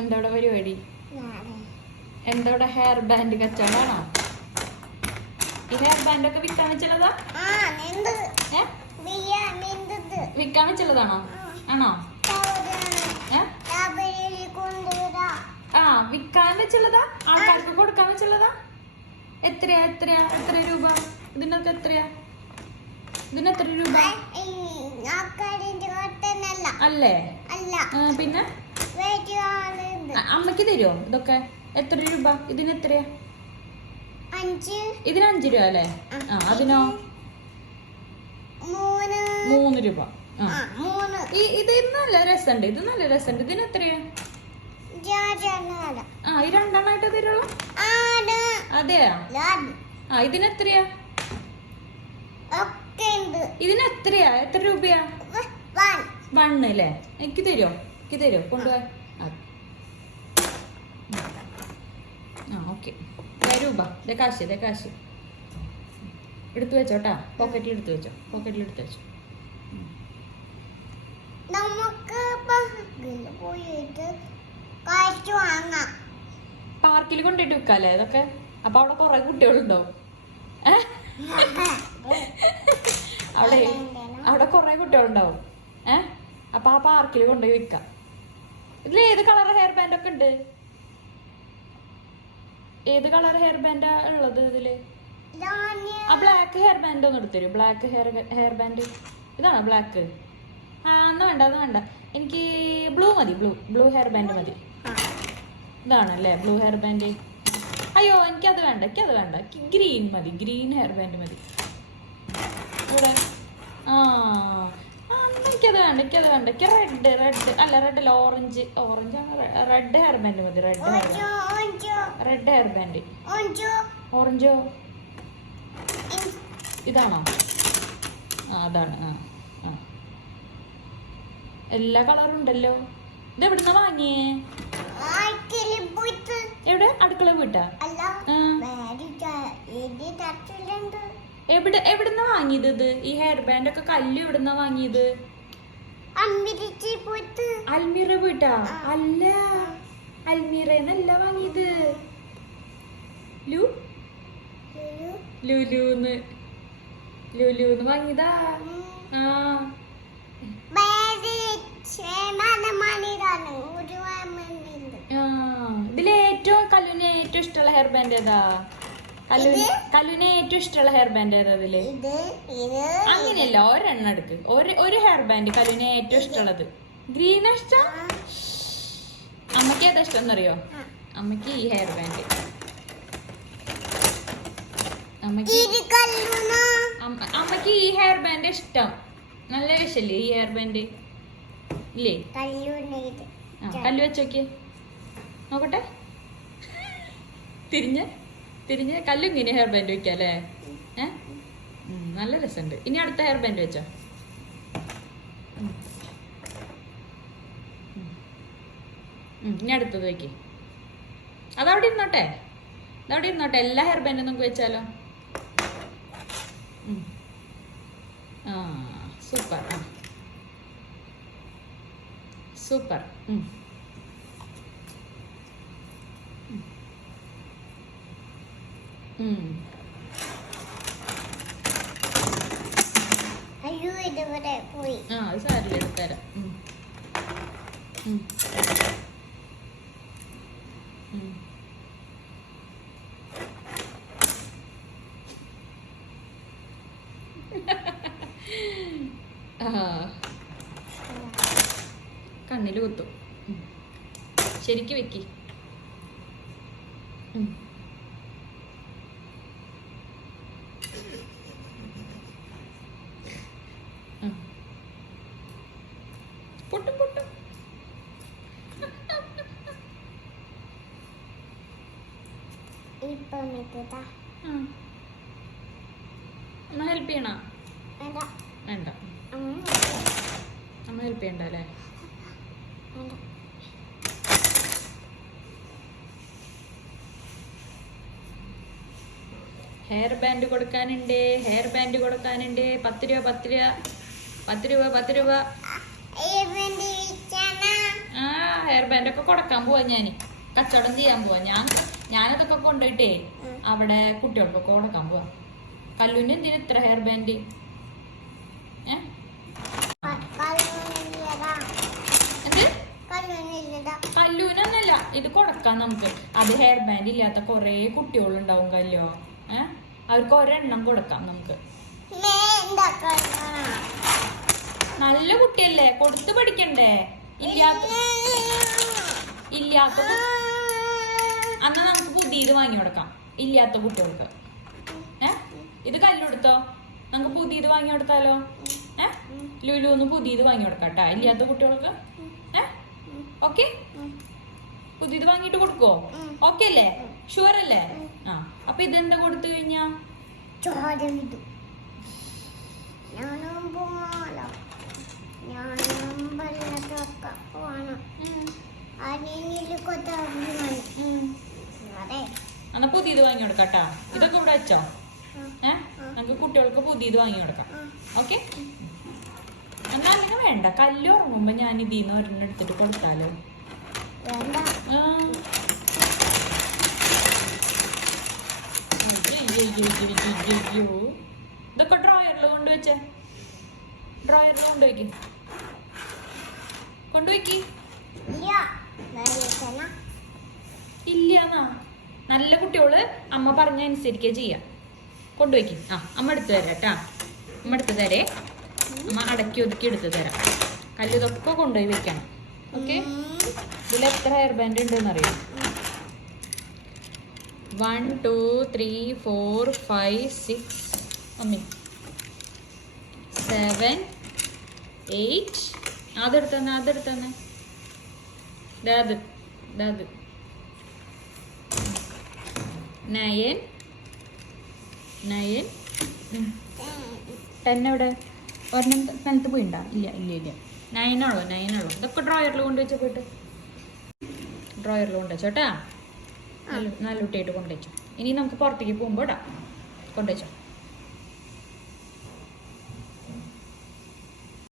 എന്തോടെ പരിപാടി? എന്തോടെ hair band കച്ചവടമാണോ? ഈ ഹെയർ ബാൻഡ് ഒക്കെ വിൽക്കാൻ വെച്ചുള്ളതാ വിൽക്കാൻ വെച്ചുള്ളതാണോ ആണോ? ആ വിൽക്കാൻ വെച്ചുള്ളതാ ആൾക്കാർക്ക് കൊടുക്കാൻ വെച്ചുള്ളതാ എത്രയാ എത്രയാ എത്ര രൂപ? ഇതിനൊക്കെ എത്രയാ? ഇതിന് എത്ര രൂപ? അല്ലേ? അല്ല. പിന്നെ? അമ്മയ്ക്ക് തരുമോ ഇതൊക്കെ? എത്ര രൂപ? ഇതിന് എത്രയാ? അഞ്ച്. ഇതിന് അഞ്ച് രൂപ അല്ലേ? ആ അതിനോ? മൂന്ന്. രൂപ. ഈ ഇത് നല്ല രസമുണ്ട്. ഇത് നല്ല രസമുണ്ട്. ഇതിന് എത്രയാ? ആ ഈ രണ്ടെണ്ണമായിട്ട് തരുള്ളൂ അതെയാ? ആ ഇതിന് എത്രയാ? ഇതിന് എത്രയാ? എത്ര രൂപയാ? വണ്ണ് അല്ലേ? എനിക്ക് തരുമോ എനിക്ക് തരുമോ കൊണ്ടുപോയാ ആ ഓക്കെ. രൂപ ദേ കാശ് ദേ കാശ്. എടുത്തു വെച്ചോട്ടാ. പോക്കറ്റിൽ എടുത്തു വെച്ചോ. പോക്കറ്റിൽ എടുത്തു വെച്ചോ. പാർക്കിൽ കൊണ്ടിട്ട് വെക്കാല്ലേ ഇതൊക്കെ? അപ്പൊ അവിടെ കുറെ കുട്ടികളുണ്ടോ? അവിടെ അവിടെ കുറെ കുട്ടികളുണ്ടാവും. ഏ? അപ്പൊ ആ പാർക്കിൽ കൊണ്ടുപോയി വെക്കാം. ഇതിൽ ഏത് കളർ ഹെയർ ബാൻഡ് ഒക്കെ ഉണ്ട്? ഏത് കളർ ഹെയർ ബാൻഡാ ഉള്ളത് ഇതിൽ? ആ ബ്ലാക്ക് ഹെയർ ബാൻഡ് ഒന്ന് എടുത്തരൂ ബ്ലാക്ക് ഹെയർ ഹെയർ ബാൻഡ് ഇതാണോ ബ്ലാക്ക് ആ എന്നാ വേണ്ട അത് വേണ്ട. എനിക്ക് ബ്ലൂ മതി ബ്ലൂ ബ്ലൂ ഹെയർ ബാൻഡ് മതി. ഇതാണല്ലേ ബ്ലൂ ഹെയർ ബാൻഡ് അയ്യോ എനിക്കത് വേണ്ട എനിക്കത് വേണ്ട. എനിക്ക് ഗ്രീൻ മതി ഗ്രീൻ ഹെയർ ബാൻഡ് മതി. ഇവിടെ. ആ എന്നാ എനിക്കത് വേണ്ട എനിക്കത് വേണ്ട എനിക്ക് റെഡ് റെഡ് അല്ല റെഡ് അല്ല ഓറഞ്ച് ഓറഞ്ച് ആണ് റെഡ് ഹെയർ ബാൻഡ് മതി റെഡ് റെഡ് ഹെയർ ബാൻഡ് ഓറഞ്ചോ ഇതാണോ? ആ അതാണ്. ആ ആ. എല്ലാ കളറും ഉണ്ടല്ലോ. ഇത് എവിടുന്ന വാങ്ങിയേ? എവിടെ? അടുക്കള വീട്ടാ? എവിടെ എവിടുന്ന വാങ്ങിയത് ഇത്? ഈ ഹെയർ ബാൻഡ് ഒക്കെ കല്ല് എവിടുന്ന വാങ്ങിയത്? പോയിട്ട്. അൽമീറ വീട്ടാ അല്ല അൽമീറന്നല്ല വാങ്ങിയത്. ലു? ലുലുന്ന്. ലുലുന്ന് വാങ്ങിയതാ? ആ. ഇതിലേറ്റവും കല്ലുവിന് ഏറ്റവും ഇഷ്ടമുള്ള ഹെയർ ബാൻഡ് ഏതാ? കല്ലുവിന്? ഏറ്റവും ഇഷ്ടമുള്ള ഹെയർ ബാൻഡ് ഏതാ അതിൽ? അങ്ങനെയല്ല ഒരെണ്ണം എടുക്ക്. ഒരു ഒരു ഹെയർ ബാൻഡ് കല്ലുവിന് ഏറ്റവും ഇഷ്ടമുള്ളത്. ഗ്രീൻ ഇഷ്ടം? അമ്മയ്ക്ക് ഏതാ ഇഷ്ടം എന്നറിയോ? അമ്മയ്ക്ക് അമ്മയ്ക്ക് ഈ ഹെയർ ബാൻഡ് അമ്മയ്ക്ക് ഇത് അമ്മ- അമ്മയ്ക്ക് ഈ ഹെയർ ബാൻഡ് ഇഷ്ടം. നല്ല രസല്ലേ ഈ ഹെയർ ബാൻഡ് ഇല്ലേ? കല്ല് വെച്ചോക്കിയേ നോക്കട്ടെ. തിരിഞ്ഞ്. തിരിഞ്ഞ് കല്ലും ഇനി ഹെയർ ബാൻഡ് വെക്കാം അല്ലേ? നല്ല രസമുണ്ട്. ഇനി അടുത്ത ഹെയർ ബാൻഡ് വെച്ചോ. ഇനി അടുത്തത് വെക്ക്. അതവിടെ ഇരുന്നോട്ടെ. അതവിടെ ഇരുന്നോട്ടെ. എല്ലാ ഹെയർ ബാൻഡും നമുക്ക് വെച്ചാലോ. ആ സൂപ്പർ സൂപ്പർ അയ്യോ ഇതുവരെ പോയി ആ. കുത്തും. ശരിക്ക് വെക്കി. പൊട്ടും പൊട്ടും. ഇപ്പം ആ. അമ്മ ഹെൽപ്പ് ചെയ്യണോ? വേണ്ട. അമ്മ ഹെൽപ്പ് ചെയ്യണ്ട അല്ലേ? ഹെയർ ബാൻഡ് കൊടുക്കാനുണ്ട്. ഹെയർ ബാൻഡ് കൊടുക്കാനുണ്ട്. പത്ത് രൂപ പത്ത് രൂപ. പത്ത് രൂപ പത്ത് രൂപ. ആ ഹെയർ ബാൻഡ് ഒക്കെ കൊടുക്കാൻ പോവാ ഞാൻ കച്ചവടം ചെയ്യാൻ പോവാ. ഞാൻ ഞാനതൊക്കെ കൊണ്ടുപോയിട്ടേ. അവിടെ കുട്ടികൾക്കൊക്കെ കൊടുക്കാൻ പോവാ. കല്ലുവിന് എന്തിനു ഇത്ര ഹെയർ ബാൻഡ് കല്ലൂനൊന്നല്ല ഇത് കൊടുക്കാം നമുക്ക്. അത് ഹെയർ ബാൻഡ് ഇല്ലാത്ത കുറേ കുട്ടികളുണ്ടാവും കല്ലോ. ഏഹ് അവർക്ക് ഒരെണ്ണം കൊടുക്കാം നമുക്ക്. നല്ല കുട്ടിയല്ലേ കൊടുത്ത് പഠിക്കണ്ടേ? ഇല്ലാത്ത ഇല്ലാത്ത അന്ന് നമുക്ക് പുതിയത് വാങ്ങി കൊടുക്കാം. ഇല്ലാത്ത കുട്ടികൾക്ക്. ഏ? ഇത് കല്ലെടുത്തോ നമുക്ക് പുതിയത് വാങ്ങി കൊടുത്താലോ? ഏ? ലുലു ഒന്ന് പുതിയത് വാങ്ങി കൊടുക്കാം കേട്ടോ ഇല്ലാത്ത കുട്ടികൾക്ക്? ഏ? ഓക്കെ? പുതിയത് വാങ്ങിയിട്ട് കൊടുക്കോ? ഉം. ഓക്കെ അല്ലേ? ഷുവർ അല്ലേ? ആ. അപ്പൊ ഇതെന്താ കൊടുത്തു കഴിഞ്ഞാ? ചോര ഞാനും പോണോ ഞാനും വെള്ളത്തൊക്കെ പോകണം ഉം. അതെ എന്നാ പുതിയത് വാങ്ങി കൊടുക്കാം കേട്ടാ ഇതൊക്കെ ഇവിടെ വെച്ചോ. ഏ? നമുക്ക് കുട്ടികൾക്ക് പുതിയത് വാങ്ങി കൊടുക്കാം. ഓക്കെ? എന്നാ അല്ലെങ്കിൽ വേണ്ട. കല്ല് ഉറങ്ങുമ്പോ ഞാൻ ഇതിന്ന് ഒരെണ്ണം എടുത്തിട്ട് കൊടുത്താലോ? വേണ്ട ആ. ഡ്രോയറിൽ കൊണ്ടുവച്ചേ ഡ്രോയറിൽ കൊണ്ടുവയ്ക്ക് കൊണ്ടുവയ്ക്ക് ഇല്ലന്നാ. നല്ല കുട്ടിയോൾ അമ്മ പറഞ്ഞ അനുസരിക്കുക ചെയ്യാം. കൊണ്ടുവയ്ക്ക് ആ അമ്മ എടുത്തു തരാം കേട്ടാ. അമ്മ എടുത്തു തരേ. അമ്മ അടക്കി ഒതുക്കി എടുത്തു തരാം. കല്ല് ഇതൊക്കെ കൊണ്ടുപോയി വെക്കണം. ഓക്കെ? ഇതിൽ എത്ര ഹെയർ ബാൻഡ് ഉണ്ടെന്ന് അറിയാം one two three four five six mummy seven eight അതെടുത്തന്നെ അതെടുത്തന്നെ that that nine nine ten എവിടെ? ഒരെണ്ണം ടെൻത്ത് പോയിണ്ടാ? ഇല്ല ഇല്ല ഇല്ല. നയനുള്ളൂ നയനുള്ളൂ ഇതൊക്കെ ഡ്രോയറിൽ കൊണ്ടുവച്ച പോയിട്ട്. ഡ്രോയറിൽ കൊണ്ടുവച്ചോട്ടാ നല്ല നല്ല കുട്ടിയായിട്ട് കൊണ്ടുവച്ചു. ഇനി നമുക്ക് പുറത്തേക്ക് പോകുമ്പോൾ ഇടാം. കൊണ്ടുവച്ചോ.